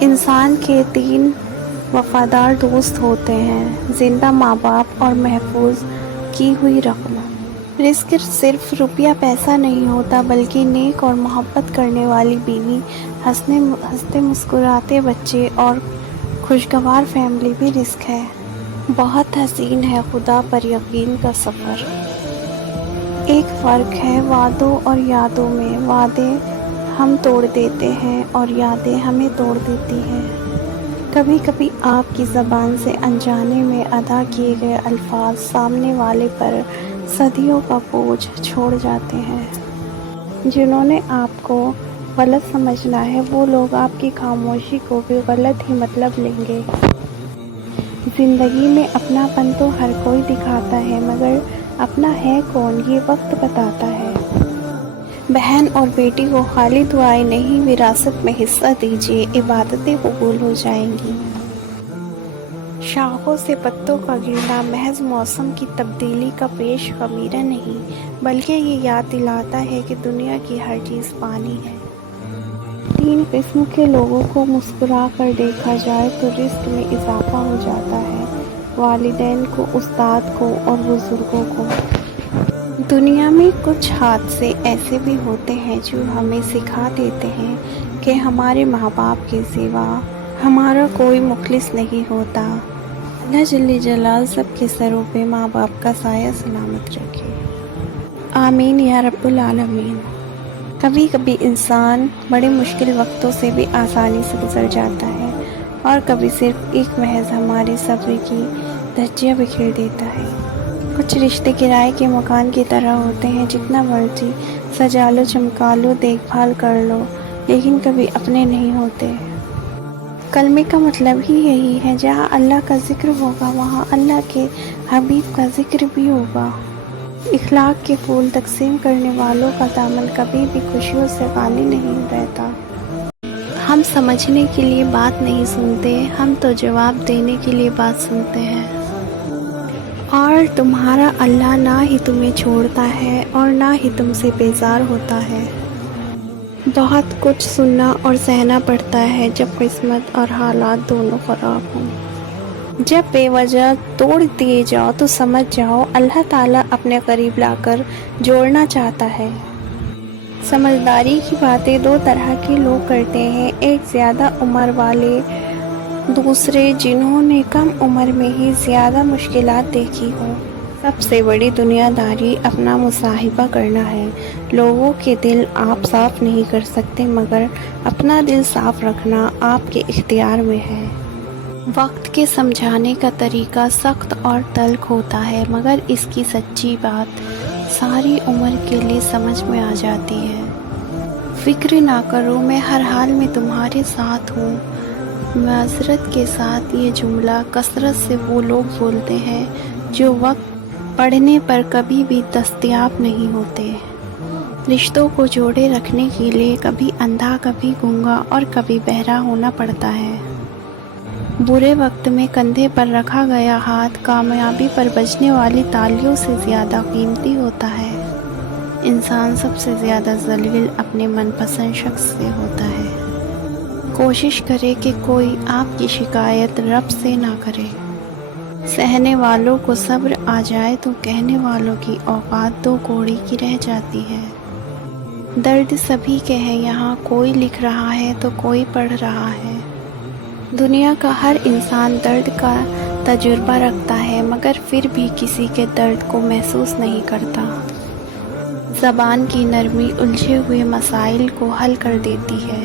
انسان کے 3 وفادار دوست ہوتے ہیں: زندہ ماں باپ اور محفوظ کی ہوئی رقم۔ رزق صرف روپیہ پیسہ نہیں ہوتا، بلکہ نیک اور محبت کرنے والی بیوی، ہنستے مسکراتے بچے اور خوشگوار فیملی بھی رزق ہے۔ بہت حسین ہے خدا پر یقین کا سفر۔ ایک فرق ہے وعدوں اور یادوں میں، وعدے ہم توڑ دیتے ہیں اور یادیں ہمیں توڑ دیتی ہیں۔ کبھی کبھی آپ کی زبان سے انجانے میں ادا کیے گئے الفاظ سامنے والے پر صدیوں کا بوجھ چھوڑ جاتے ہیں۔ جنہوں نے آپ کو غلط سمجھنا ہے، وہ لوگ آپ کی خاموشی کو بھی غلط ہی مطلب لیں گے۔ زندگی میں اپنا پن تو ہر کوئی دکھاتا ہے، مگر اپنا ہے کون یہ وقت بتاتا ہے۔ بہن اور بیٹی کو خالی دعائیں نہیں، وراثت میں حصہ دیجیے، عبادتیں قبول ہو جائیں گی۔ شاخوں سے پتوں کا گرنا محض موسم کی تبدیلی کا پیش خمیرہ نہیں، بلکہ یہ یاد دلاتا ہے کہ دنیا کی ہر چیز فانی ہے۔ 3 قسم کے لوگوں کو مسکرا کر دیکھا جائے تو رزق میں اضافہ ہو جاتا ہے: والدین کو، استاد کو اور بزرگوں کو۔ دنیا میں کچھ حادثے ایسے بھی ہوتے ہیں جو ہمیں سکھا دیتے ہیں کہ ہمارے ماں باپ کے سوا ہمارا کوئی مخلص نہیں ہوتا۔ اللہ جل جلالہ سب کے سروں پہ ماں باپ کا سایہ سلامت رکھے، آمین یا رب العالمین۔ کبھی کبھی انسان بڑے مشکل وقتوں سے بھی آسانی سے گزر جاتا ہے، اور کبھی صرف ایک محض ہمارے صبر کی دھجیاں بکھیر دیتا ہے۔ کچھ رشتے کرائے کے مکان کی طرح ہوتے ہیں، جتنا مرضی سجا لو، چمکا لو، دیکھ بھال کر لو، لیکن کبھی اپنے نہیں ہوتے۔ کلمے کا مطلب ہی یہی ہے: جہاں اللہ کا ذکر ہوگا وہاں اللہ کے حبیب کا ذکر بھی ہوگا۔ اخلاق کے پھول تقسیم کرنے والوں کا دامن کبھی بھی خوشیوں سے خالی نہیں رہتا۔ ہم سمجھنے کے لیے بات نہیں سنتے، ہم تو جواب دینے کے لیے بات سنتے ہیں۔ اور تمہارا اللہ نہ ہی تمہیں چھوڑتا ہے اور نہ ہی تم سے بیزار ہوتا ہے۔ بہت کچھ سننا اور سہنا پڑتا ہے جب قسمت اور حالات دونوں خراب ہوں۔ جب بے وجہ توڑ دیے جاؤ تو سمجھ جاؤ اللہ تعالیٰ اپنے قریب لا کر جوڑنا چاہتا ہے۔ سمجھداری کی باتیں 2 طرح کے لوگ کرتے ہیں: ایک زیادہ عمر والے، دوسرے جنہوں نے کم عمر میں ہی زیادہ مشکلات دیکھی ہوں۔ سب سے بڑی دنیا داری اپنا محاسبہ کرنا ہے۔ لوگوں کے دل آپ صاف نہیں کر سکتے، مگر اپنا دل صاف رکھنا آپ کے اختیار میں ہے۔ وقت کے سمجھانے کا طریقہ سخت اور تلخ ہوتا ہے، مگر اس کی سچی بات ساری عمر کے لیے سمجھ میں آ جاتی ہے۔ فکر نہ کرو، میں ہر حال میں تمہارے ساتھ ہوں۔ معذرت کے ساتھ یہ جملہ کثرت سے وہ لوگ بولتے ہیں جو وقت پڑھنے پر کبھی بھی دستیاب نہیں ہوتے۔ رشتوں کو جوڑے رکھنے کے لیے کبھی اندھا، کبھی گونگا اور کبھی بہرا ہونا پڑتا ہے۔ برے وقت میں کندھے پر رکھا گیا ہاتھ کامیابی پر بجنے والی تالیوں سے زیادہ قیمتی ہوتا ہے۔ انسان سب سے زیادہ ذلیل اپنے من پسند شخص سے ہوتا ہے۔ کوشش کرے کہ کوئی آپ کی شکایت رب سے نہ کرے۔ سہنے والوں کو صبر آ جائے تو کہنے والوں کی اوقات 2 کوڑی کی رہ جاتی ہے۔ درد سبھی کے ہیں یہاں، کوئی لکھ رہا ہے تو کوئی پڑھ رہا ہے۔ دنیا کا ہر انسان درد کا تجربہ رکھتا ہے، مگر پھر بھی کسی کے درد کو محسوس نہیں کرتا۔ زبان کی نرمی الجھے ہوئے مسائل کو حل کر دیتی ہے۔